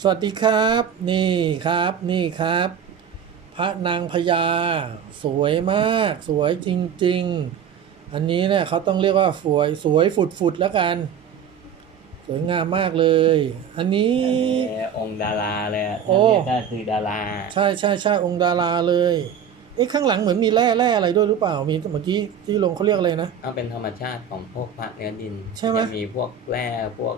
สวัสดีครับ นี่ครับนี่ครับ พระนางพญา สวยมาก สวยจริง ๆ อันนี้เนี่ยเขาต้องเรียกว่าสวยสวยฝุดฝุดๆแล้วกัน สวยงามมากเลย อันนี้เอ่อองค์ดาราเลยอะโอ้ถ้าเรียกก็คือดาราใช่ใช่ใช่องค์ดาราเลยเอ๊ะข้างหลังเหมือนมีแร่แร่อะไรด้วยหรือเปล่ามีเมื่อกี้ที่ลงเขาเรียกอะไรนะ เอาเป็นธรรมชาติของพวกพระเนื้อดินใช่ไหม จะมีพวกแร่พวก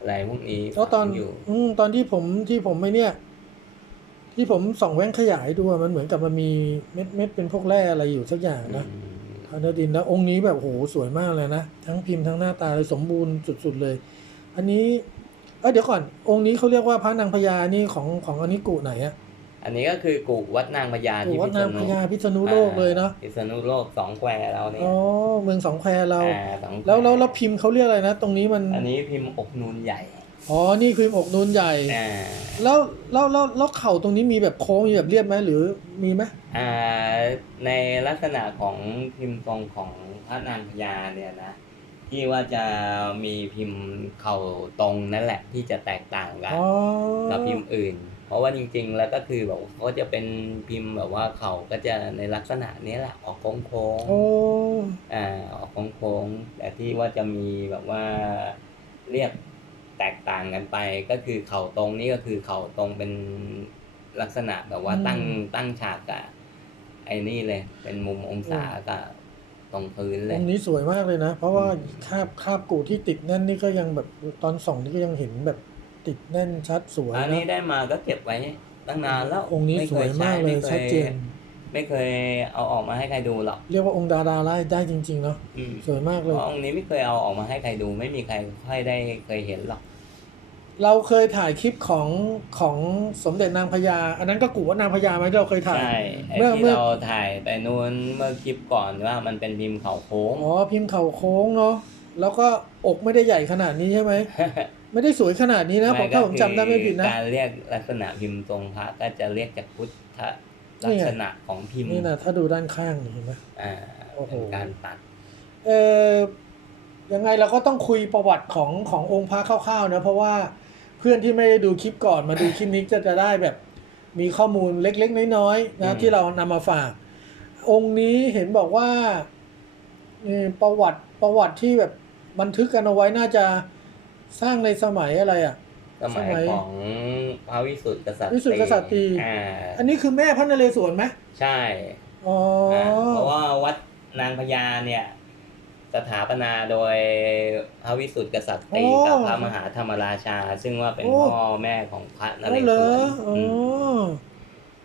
อะไรพวกนี้แล้วตอนฝังอยู่อืมตอนที่ผมที่ผมไม่เนี่ย ที่ผมส่องแว่นขยายดูอะมันเหมือนกับมันมีเม็ดเม็ดเป็นพวกแร่อะไรอยู่สักอย่างนะอืมพระเนื้อดินแล้วองค์นี้แบบโหสวยมากเลยนะ ทั้งพิมพ์ทั้งหน้าตาเลยสมบูรณ์สุดๆเลย อันนี้ เอ้ยเดี๋ยวก่อน องค์นี้เขาเรียกว่าพระนางพญานี่ของของอันนี้กุไหนอะ อันนี้ก็คือกูวัดนางพญากุที่วัดนางพญาพิษณุโลกเลยเนาะพิษณุโลกสองแควเราเนี่ยอ๋อเมืองสองแควเรา อ่าสองควแล้วแล้วแล้วพิมพ์เขาเรียกอะไรนะ ตรงนี้มันอันนี้พิมพ์อกนูนใหญ่อ๋อนี่พิมพ์อกนูนใหญ่ อ่าแล้วแล้วแล้วแล้วเข่าตรงนี้มีแบบโค้งมีแบบเรียบไหมหรือมีไหมอ่าในลักษณะของพิมพ์ทรงของพระนางพญาเนี่ยนะ ที่ว่าจะมีพิมพ์เข่าตรงนั่นแหละที่จะแตกต่างกันอ๋อกับพิมพ์อื่น เพราะว่าจริง ๆ แล้วก็คือแบบเขาจะเป็นพิมพ์แบบว่าเขาก็จะในลักษณะนี้แหละออกโค้งโอ้ๆอ่าออกโค้งๆแต่ที่ว่าจะมีแบบว่าเรียกแตกต่างกันไปก็คือเข่าตรงนี่ก็คือเข่าตรงเป็นลักษณะแบบว่าตั้งตั้งฉากกับไอ้นี่เลย เป็นมุมองศากับตรงพื้นเลอยงค์นี้สวยมากเลยนะ เพราะว่าคาบคาบกูที่ติดแน่นนี่ก็ยังแบบตอนส่องนี่ก็ยังเห็นแบบ ติดแน่นชัดสวยอันนี้นะได้มาก็เก็บไว้ตั้งนานแล้วองค์นี้ไคสวยมากเลยใช้ชัดเจนไม่เคยเอาออกมาให้ใครดูหรอกเรียกว่าองค์ดาราได้ได้จริงๆเนาะอืมสวยมากเพเลยราะองค์นี้ไม่เคยเอาออกมาให้ใครดู ไม่มีใครค่อยได้เคยเห็นหรอกเราเคยถ่ายคลิปของของสมเด็จนางพญา อันนั้นก็กูว่านางพญาไหมที่เราเคยถ่าย ใช่ไอ้เมื่อที่เมื่อเราถ่ายไปนู้นเมื่อคลิปก่อนว่ามันเป็นพิมพ์เขาโค้ง อ๋อพิมพ์เข่าโค้งเนาะ แล้วก็อกไม่ได้ใหญ่ขนาดนี้ใช่ไหม ไม่ได้สวยขนาดนี้นะผมถ้าผมจำได้ไม่ผิดนะการเรียกลักษณะพิมพ์ทรงพระก็จะเรียกจากพุทธนี่ลักไงษณะของพิมพ์นี่นะถ้าดูด้านข้างนี่เห็นไหมอ่าโอ้โหเป็นการตัดเออยังไงเราก็ต้องคุยประวัติของขององค์พระคร่าวๆนะเพราะว่าเพื่อนที่ไม่ได้ดูคลิปก่อนมาดูคลิปนี้จะจะได้แบบ มีข้อมูลเล็กๆน้อยๆนะที่เรานำมาฝาก องค์นี้เห็นบอกว่าเอ่อประวัติประวัติที่แบบบันทึกกันเอาไว้น่าจะ สร้างในสมัยอะไรอะ สมัยสมัยของพระวิสุทธิกษัตริย์วิสุทธิกษัตริย์ อ่าอันนี้คือแม่พระนเรศวรไหมใช่อ๋อออ่าเพราะว่าวัดนางพญาเนี่ย สถาปนาโดยพระวิสุทธิกษัตริย์ตรีกับพระมหาธรรมราชา ซึ่งว่าเป็นพ่อแม่ของพระนอ๋เรอศเหรวอรอ๋อม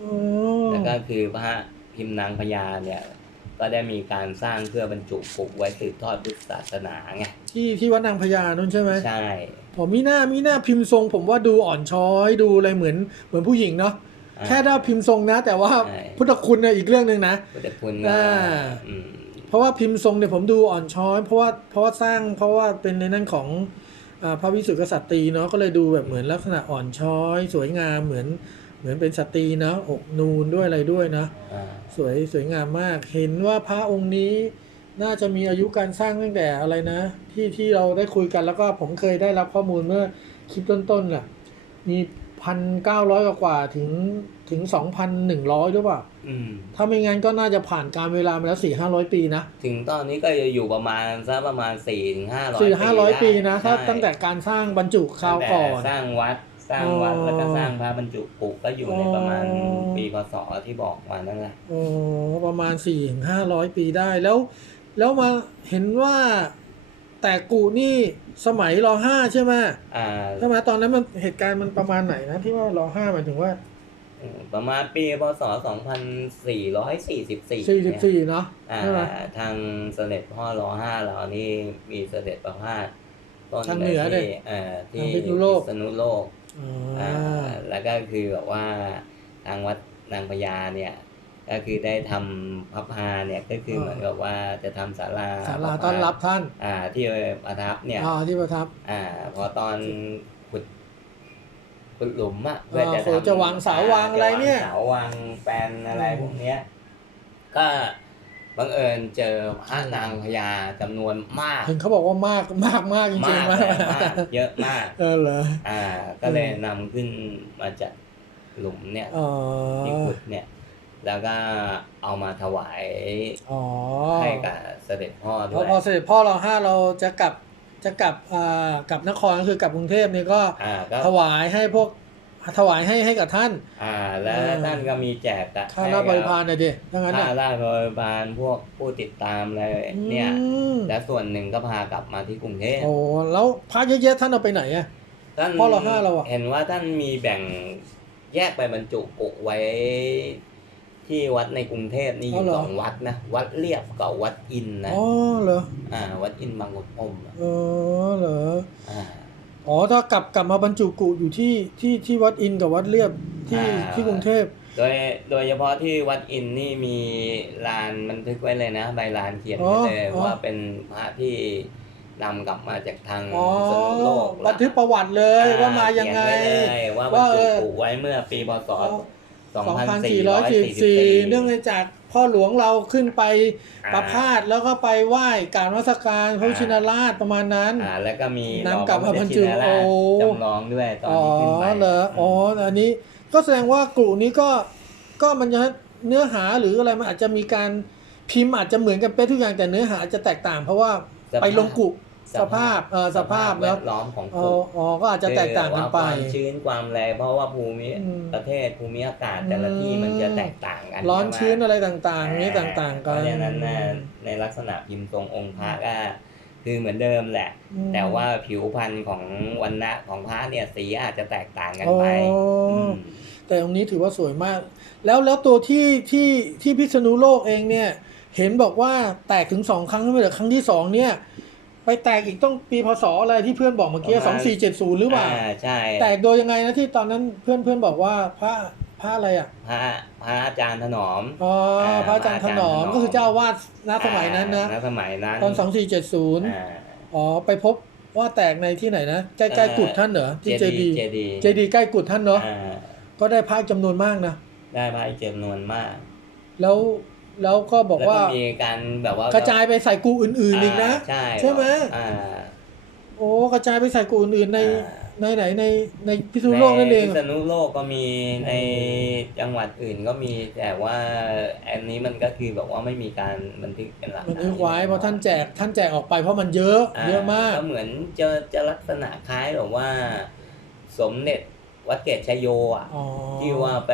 อ๋อแล้วก็คือพระพิมพ์นางพญาเนี่ย ก็ได้มีการสร้างเพื่อบรรจุปลุกไว้สืบทอดพุทธศาสนาไงที่ที่วัดนางพญานุ่นใช่ไหมใช่ผมมีหน้ามีหน้าพิมพ์ทรง ผมว่าดูอ่อนช้อยดูอะไรเหมือนเหมือนผู้หญิงเนาะอ่าแค่ได้พิมพ์ทรงนะ แต่ว่าใช่พุทธคุณเนี่ยอีกเรื่องหนึ่งนะพุทธคุณอ่าอืมเพราะว่าพิมพ์ทรงเนี่ยผมดูอ่อนช้อย เพราะว่าเพราะว่าสร้างเพราะว่าเป็นในนั่นของอ่าพระวิสุทธิกษัตริย์ตรีเนาะก็เลยดูแบบเหมือนลักษณะอ่อนช้อย สวยงามเหมือน เหมือนเป็นสตรีเนาะอกนูนด้วยอะไรด้วยนะอ่าสวยสวยงามมาก เห็นว่าพระองค์นี้น่าจะมีอายุการสร้างตั้งแต่อะไรนะ ที่ที่เราได้คุยกันแล้วก็ผมเคยได้รับข้อมูลเมื่อคลิปต้นๆน่ะมีพันเก้าร้อยกว่าถึงถึงสองพันหนึ่งร้อยหรือเปล่าอืมถ้าไม่งั้นก็น่าจะผ่านการเวลามาแล้วสี่ห้าร้อยปีนะ ถึงตอนนี้ก็จะอยู่ประมาณสักประมาณสี่ถึงห้าร้อยสี่ห้าร้อยปีนะ ถ้าใช่ตั้งแต่การสร้างบรรจุคราวก่อนตั้งแต่สร้างวัด สร้างวัดอ๋อแล้วก็สร้างพระบรรจุปลูกก็อยู่ในอ๋อประมาณปีพศที่บอกมานั่นแหละโอ้ประมาณสี่ถึงห้าร้อยปีได้แล้ว แล้วมาเห็นว่าแต่กูนี่สมัยรห้าใช่ไหมอ่าใช่ไหมตอนนั้นมันเหตุการณ์มันประมาณไหนนะที่ว่ารอห้าหมายถึงว่า ประมาณปีพศสองพันสี่ร้อยสี่สิบสี่สี่สิบสี่เนาะอ่าใช่ไหมทางเสด็จพ่อรอห้าเรานี่มีเสด็จประพาสต้นทางเหนือที่เนี่ยเอ่อที่ทางพิษณุโลก พิษณุโลกอ๋ออ่าแล้วก็คือแบบว่าทางวัดนางพญาเนี่ยก็คือได้ทำพระพาเนี่ยก็คือเหมือนกับว่าจะทำศาลาศาลาต้อนรับท่าน อ่า ที่ประทับเนี่ยอ๋อที่ประทับ อ่า พอตอนขุดขุดหลุมอะอ๋อขุดจะวางเสาวางอะไรเนี่ยจวางเสาวางแปลนอะไรพวกเนี้ย ก็ บังเอิญเจอพระนางพญาจำนวนมาก เห็นเขาบอกว่ามากมากมากจริมางกๆเลยมากมากเยอะมาก เออเหรออ่า ก็เลยนำขึ้นมาจากหลุมเนี่ยอ๋อที่ขุดเนี่ย แล้วก็เอามาถวายอ๋อให้กับเสด็จพ่อพด้อวยพอเสด็จพ่อเราห้าเราจะกลับจะกลับอ่ากลับนครก็คือกลับกรุงเทพนี่ก็อ่าก็ถวายให้พวก ถวายให้ให้กับท่าน อ่า แล้วเออท่านก็มีแจกอะข้าราชบริพารหน่อยดิถ้างั้นค่าน่ะราชบริพารพวกผู้ติดตามอะไรเนี่ยอืมและส่วนหนึ่งก็พากลับมาที่กรุงเทพโอ้แล้วพระเยอะๆท่านเอาไปไหนอะท่านพ่อเราห้าเราอะเห็นว่าท่านมีแบ่งแยกไปบรรจุปุไว้ที่วัดในกรุงเทพนี่อยู่สองวัดนะวัดเรียบกับวัดอินนะอ๋อเหรออ่า วัดอินบางกะพรมอะเออเหรออ่า อ๋อถ้ากลับกลับมาบรรจุกุอยู่ที่ที่ที่วัดอินกับวัดเรียบที่อ่า ที่กรุงเทพ โดยโดยเฉพาะที่วัดอินนี่มีลานบันทึกไว้เลยนะใบลานเขียนไว้เลย อ๋อว่าเป็นพระที่นำกลับมาจากทางอ๋อสนุโลกบันทึกประวัติเลยว่ามายังไง เขีนว้เลยว่าบรว่ารเอจุอปลูกไว้เมื่อปีพศ2444 2444 เนื่องจาก พ่อหลวงเราขึ้นไปประพาสแล้วก็ไปไหว้กรารนมัสการพระชินราชประมาณนั้นอ่าแล้วก็มีนำกลับมาบรรจุหล่อพะพุทธชินราชโอ้จำลองด้วยตอนอ๋อที่ขึ้นไปเหรออ๋ออันนี้ก็แสดงว่ากลุ่นี้ก็ก็มันจะเนื้อหาหรืออะไรมันอาจจะมีการพิมพ์อาจจะเหมือนกันเป๊ะทุกอย่างแต่เนื้อหาอาจจะแตกต่าง เพราะว่าสภาพไปลงกุ สภาพเออสภาพแวแล้วดล้อมของอ๋กอลุ่มอ๋อก็อาจจะแตกต่างกันไปคือว่าความชื้นความแรงเพราะว่าภูมิอืมประเทศภูมิอากาศแต่ละที่มันจะแตกต่างกันร้อนใไหมชื้นอะไรต่างๆนี้ต่างๆกันเพราะฉะนั้นน่ะในลักษณะพิมพ์ทรงองค์พระก็คือเหมือนเดิมแหละอืมแต่ว่าผิวพรรณของวันณะของพระเนี่ยสีอาจจะแตกต่างกันไปอ๋ออมแต่ตรงนี้ถือว่าสวยมาก แล้วแล้วตัวที่ที่ที่พิษณุโลกเองเนี่ย เห็นบอกว่าแตกถึงสองครั้งไม่เหรอครั้งที่สองเนี่ย ไปแตกอีกต้องปีพศอะไรที่เพื่อนบอกเมื่อกี้สองสี่เจ็ดศูนย์หรือเปล่าใช่แตกโดยยังไงนะที่ตอนนั้นเพื่อนเพื่อนบอกว่าพระพระอะไรอะพระพระอาจารย์ถนอม อ๋อพระอาจารย์ถนอม ก็คือเจ้าอาวาสณสมัยนั้นนะณสมัยนั้นตอนสองสี่เจ็ดศูนย์อ่า อ๋อไปพบว่าแตกในที่ไหนนะใกล้ๆกุฏท่านเหรอที่เจดีเจดีเจดีใกล้กุฏท่านเนาะอ่าก็ได้พระจำนวนมากนะ ได้พระอีกจำนวนมาก แล้ว แล้วก็บอกแล้วว่าก็มีการแบบว่ากระจายไปใส่กูอื่นๆอีกนะใช่ใช่ไหมอ่าโอ้กระจายไปใส่กูอื่นๆในอ่าในไหนในในพิษณุโลกนั่นเองในพิษณุโลกก็มีในจังหวัดอื่นก็มีแต่ว่าอันนี้มันก็คือแบบว่าไม่มีการบันทึกเป็นหลักฐานมันทึกไว้เพราะท่านแจกท่านแจกออกไปเพราะมันเยอะอ่าเยอะมากก็เหมือนจะจะลักษณะคล้ายแบบว่า สมเด็จวัดเกตชยโยอะอ๋อที่ว่าไป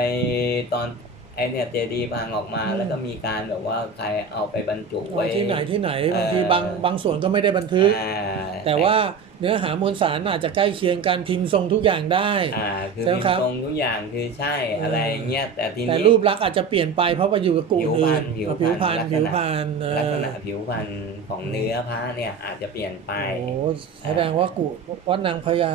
ตอน ไอเนี่ยเจดีย์พังออกมาอืมแล้วก็มีการแบบว่าใครเอาไปบรรจุเอาไว้ที่ไหนที่ไหนเอ่อบางทีบางบางส่วนก็ไม่ได้บันทึกอ่าแต่ว่าเนื้อหามวลสารอาจจะใกล้เคียงกันพิมพ์ทรงทุกอย่างได้อ่าคือใช่ไหมมีครับทรงทุกอย่างคือใช่อะไรเงี้ยแต่ทีแต่นี้รูปลักษณ์อาจจะเปลี่ยนไปเพราะไปอยู่กับกลุ่มผิวพรอื่รนณผิวผิวพพรรรรณณผิวลักษณะพรรณเออลักษณะผิวพรรณของเนื้อผ้าเนี่ยอาจจะเปลี่ยนไปโอ้แสดงว่ากุวัดนางพญา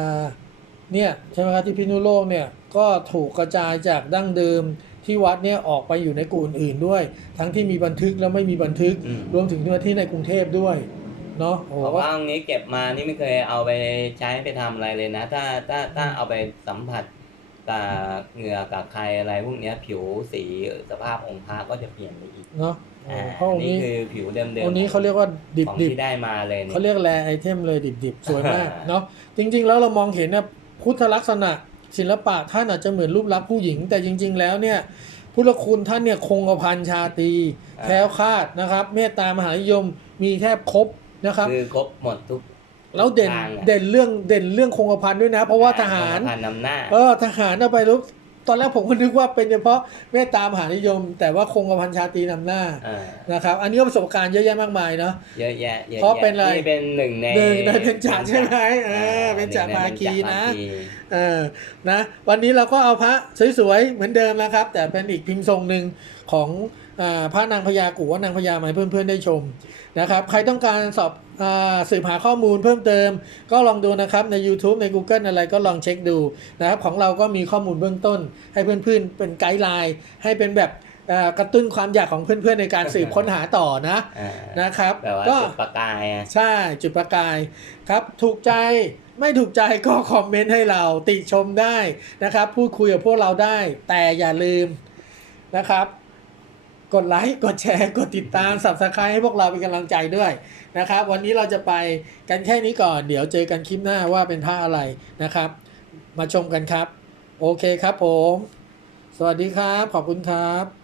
เนี่ยใช่ไหมครับที่พิษณุโลกเนี่ยก็ถูกกระจายจากดั้งเดิม ที่วัดเนี่ยออกไปอยู่ในกลุ่มอื่นๆด้วย ทั้งที่มีบันทึกและไม่มีบันทึก อืม รวมถึงเนื้อที่ในกรุงเทพด้วยเนาะโอ้เพราะว่าตรงนี้เก็บมานี่ไม่เคยเอาไปใช้ไปทำอะไรเลยนะ ถ้าถ้าถ้าเอาไปสัมผัสกับเหงื่อกับใครอะไรพวกเนี้ยผิวสีสภาพองค์พระก็จะเปลี่ยนไปอีกเนาะโอ้อ่าเพราะองค์นี่นี้คือผิวเดิมๆองค์นี้เขาเรียกว่าดิบของดิบ ที่ได้มาเลยนี่เขาเรียกแรไอเทมเลยดิบดิบสวยมาก เนาะจริงๆ แล้วเรามองเห็นเนี่ยพุทธลักษณะ ศิลปะท่านอาจจะเหมือนรูปลักษณ์ผู้หญิง แต่จริง ๆ แล้วเนี่ยพุทธคุณท่านเนี่ยคงกระพันชาตรีแคล้วคลาดนะครับ เมตตามหานิยมมีแทบครบนะครับคือครบหมดทุกแล้วเด่นทางอะเด่นเรื่องเด่นเรื่องคงกระพันด้วยนะ เพราะว่าทหารผ่านนำหน้าเออทหารเอาไปรู้ ตอนแรกผมก็นึกว่าเป็นเฉพาะเมตตามหานิยม แต่ว่าคงกระพันชาตรีนำหน้าอ่านะครับ อันนี้ก็ประสบการณ์เยอะแยะมากมายเนาะเยอะแยะเยอะเพราะแยะเป็นอะไรนี่เป็นหนึ่งในหนึ่งในเบญจใช่ไหมเอออ่าเบญจภาคีนะเบญจภาคีเออนะ วันนี้เราก็เอาพระสวยๆเหมือนเดิมนะครับ แต่เป็นอีกพิมพ์ทรงหนึ่งของอา พระนางพญากูว่านางพญามาให้เพื่อนๆได้ชมนะครับ ใครต้องการสอบอาสืบหาข้อมูลเพิ่มเติม ก็ลองดูนะครับใน YouTube ใน Google อะไรก็ลองเช็คดูนะครับของเราก็มีข้อมูลเบื้องต้น ให้เพื่อนๆเป็นไกด์ไลน์ให้เป็นแบบอ่ากระตุ้นความอยากของเพื่อนๆในการสืบค้นหาต่อนะอ่านะครับแบบว่าก็จุดประกายอะใช่จุดประกายครับถูกใจไม่ถูกใจก็คอมเมนต์ให้เราติชมได้นะครับพูดคุยกับพวกเราได้ แต่อย่าลืมนะครับ กดไลค์กดแชร์กดติดตาม s u b สไครให้พวกเราเป็นกำลังใจด้วยนะครับ วันนี้เราจะไปกันแค่นี้ก่อน เดี๋ยวเจอกันคลิปหน้าว่าเป็นท่าอะไรนะครับ มาชมกันครับ โอเคครับผม สวัสดีครับ ขอบคุณครับ